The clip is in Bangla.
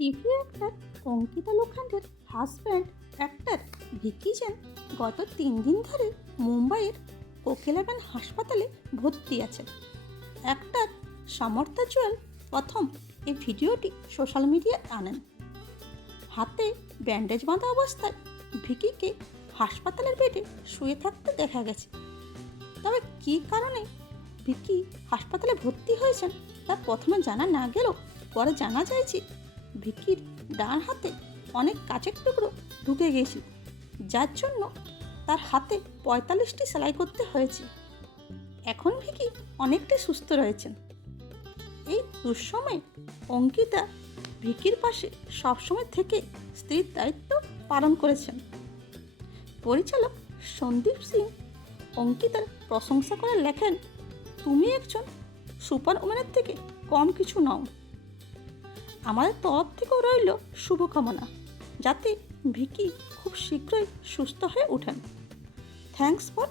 টিভি অ্যাক্টর অঙ্কিতা লোখান্ডের হাজব্যান্ড অ্যাক্টর ভিকি জেন গত তিন দিন ধরে মুম্বাইয়ের কোকিলাবেন হাসপাতালে ভর্তি আছেন। অ্যাক্টর সামর্থ্য জুয়েল প্রথম এই ভিডিওটি সোশ্যাল মিডিয়ায় আনেন। হাতে ব্যান্ডেজ বাঁধা অবস্থায় ভিকিকে হাসপাতালের বেডে শুয়ে থাকতে দেখা গেছে। তবে কী কারণে ভিকি হাসপাতালে ভর্তি হয়েছেন তা প্রথমে জানা না গেলেও পরে জানা যায় যে ভিকির ডান হাতে অনেক কাচের টুকরো ঢুকে গিয়েছিল, যার জন্য তার হাতে পঁয়তাল্লিশটি সেলাই করতে হয়েছে। এখন ভিকি অনেকটাই সুস্থ রয়েছেন। এই দুঃসময়ে অঙ্কিতা ভিকির পাশে সবসময় থেকে স্ত্রীর দায়িত্ব পালন করেছেন। পরিচালক সন্দীপ সিং অঙ্কিতার প্রশংসা করে লেখেন, তুমি একজন সুপার ওম্যানের থেকে কম কিছু নও। আমাদের তরফ থেকেও রইল শুভকামনা। যাতে ভিকি খুব শীঘ্রই সুস্থ হয়ে ওঠেন। Thanks for